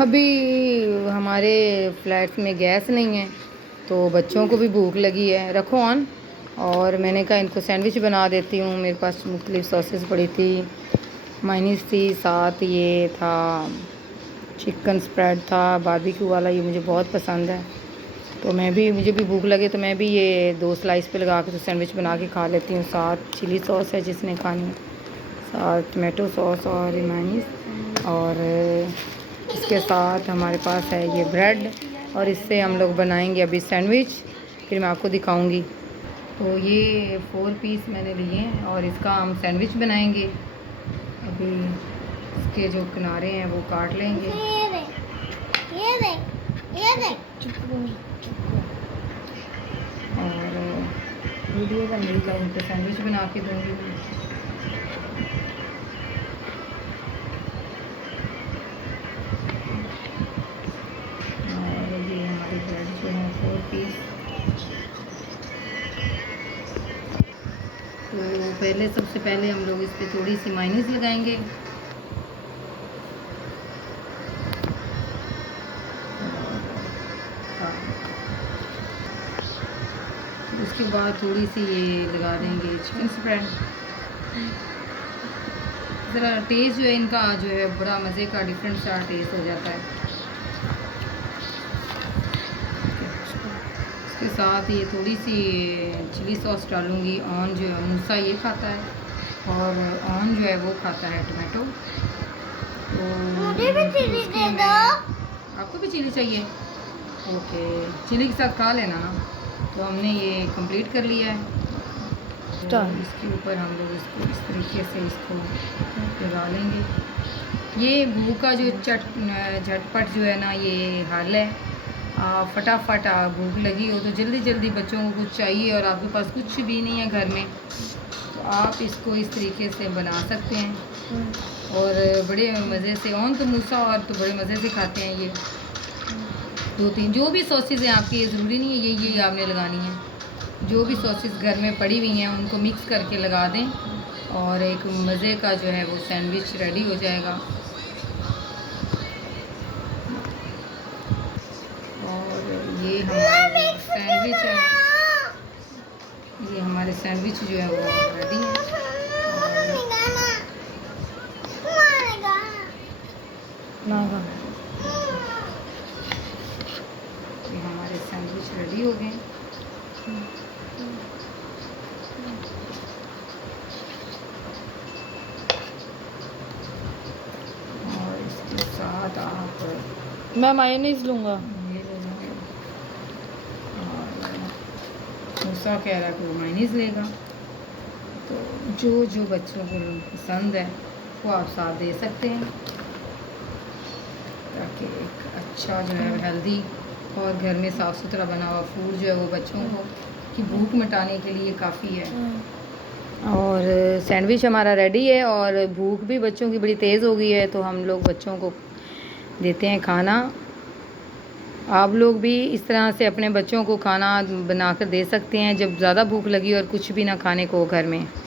अभी हमारे फ्लैट में गैस नहीं है तो बच्चों को भी भूख लगी है। रखो ऑन। और मैंने कहा इनको सैंडविच बना देती हूँ। मेरे पास मुख्तलिफ सॉसेस पड़ी थी, माइनीस थी, साथ ये था चिकन स्प्रेड था बारबेक्यू वाला, ये मुझे बहुत पसंद है। तो मुझे भी भूख लगे तो मैं भी ये 2 स्लाइस पे लगा के तो सैंडविच बना के खा लेती हूँ। साथ चिली सॉस है जिसने खानी, साथ टमाटो सॉस और मायोनीज, और इसके साथ हमारे पास है ये ब्रेड, और इससे हम लोग बनाएंगे अभी सैंडविच, फिर मैं आपको दिखाऊंगी। तो ये 4 पीस मैंने लिए हैं और इसका हम सैंडविच बनाएंगे। अभी इसके जो किनारे हैं वो काट लेंगे। और वीडियो का मिल जाए उनको सैंडविच बना के दूँगी। और ये हमारी ब्रेड जो है 4 पीस। तो सबसे पहले हम लोग इस पर थोड़ी सी मायोनीज लगाएंगे। उसके बाद थोड़ी सी ये लगा देंगे चिकन स्प्रेड। ज़रा टेस्ट जो है इनका जो है बड़ा मज़े का डिफरेंट सा टेस्ट हो जाता है। इसके साथ ये थोड़ी सी चिली सॉस डालूँगी। ऑन जो है मूसा ये खाता है और ऑन जो है वो खाता है टमाटो। तो मुझे भी चिली दे दो। आपको भी चिली चाहिए? ओके, चिली के साथ खा लेना ना। तो हमने ये कंप्लीट कर लिया है। तो इसके ऊपर हम लोग इसको इस तरीके से इसको लगा लेंगे। ये भूख का जो झटपट जो है ना ये हल है। फटाफट भूख लगी हो तो जल्दी जल्दी बच्चों को कुछ चाहिए और आपके पास कुछ भी नहीं है घर में, तो आप इसको इस तरीके से बना सकते हैं और बड़े मज़े से। ऑन तो मूसा और तो बड़े मज़े से खाते हैं ये। 2-3 जो भी सॉसेज हैं आपकी, ये ज़रूरी नहीं है ये आपने लगानी है। जो भी सॉसेज घर में पड़ी हुई हैं उनको मिक्स करके लगा दें और एक मज़े का जो है वो सैंडविच रेडी हो जाएगा। और ये हमारे सैंडविच है, ये हमारे सैंडविच जो है वो रेडी है। ये हमारे सैंडविच रेडी हो गए। और इसके साथ आप मैं मायोनीज लूँगा। ये ले लेंगे। और मूसा कह रहा है कि वो मायोनीज लेगा। तो जो जो बच्चों को पसंद है वो आप साथ दे सकते हैं, ताकि एक अच्छा जो है हेल्दी और घर में साफ़ सुथरा बना हुआ फूड जो है वो बच्चों को की भूख मिटाने के लिए काफ़ी है। और सैंडविच हमारा रेडी है और भूख भी बच्चों की बड़ी तेज़ हो गई है, तो हम लोग बच्चों को देते हैं खाना। आप लोग भी इस तरह से अपने बच्चों को खाना बनाकर दे सकते हैं जब ज़्यादा भूख लगी और कुछ भी ना खाने को घर में।